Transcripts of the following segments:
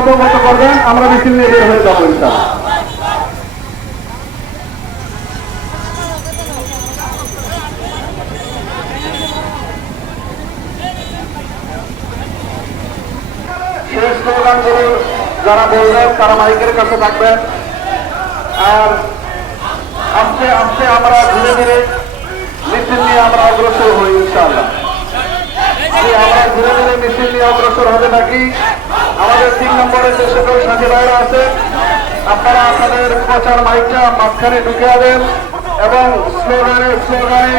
অবগত করবেন, আমরা মিছিল নিয়ে বের হয়ে যাবো ইনশাআল্লাহ। শেষ স্লোগানগুলো যারা বলবেন তারা মাইকের কাছে থাকবেন। আর আস্তে আস্তে আমরা ধীরে ধীরে মিছিল নিয়ে আমরা অগ্রসর হই ইনশাআল্লাহ। আমরা ধীরে ধীরে মিছিল নিয়ে অগ্রসর হবে থাকি। আমাদের 3 নম্বরে যে সকল সাথী ভাইরা আছে, আপনারা আপনাদের প্রচার মাইকটা মাঝখানে ঢুকে দেন এবং স্লোগানে স্লোগানে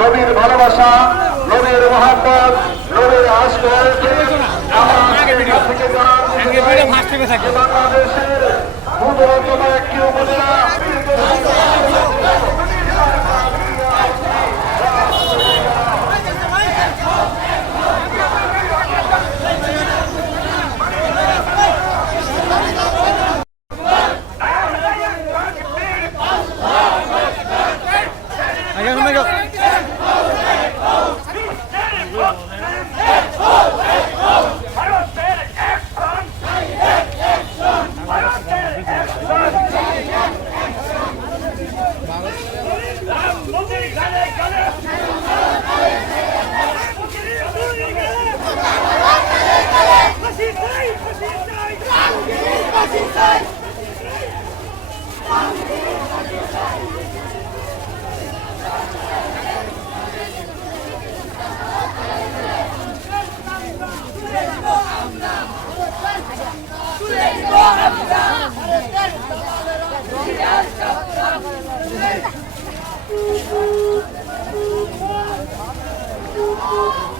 নবীর ভালোবাসা, নবীর মহাব্বত, নবীর আশক বাংলাদেশের ক্ষুদ্রতম একটি উপজেলা Thank you.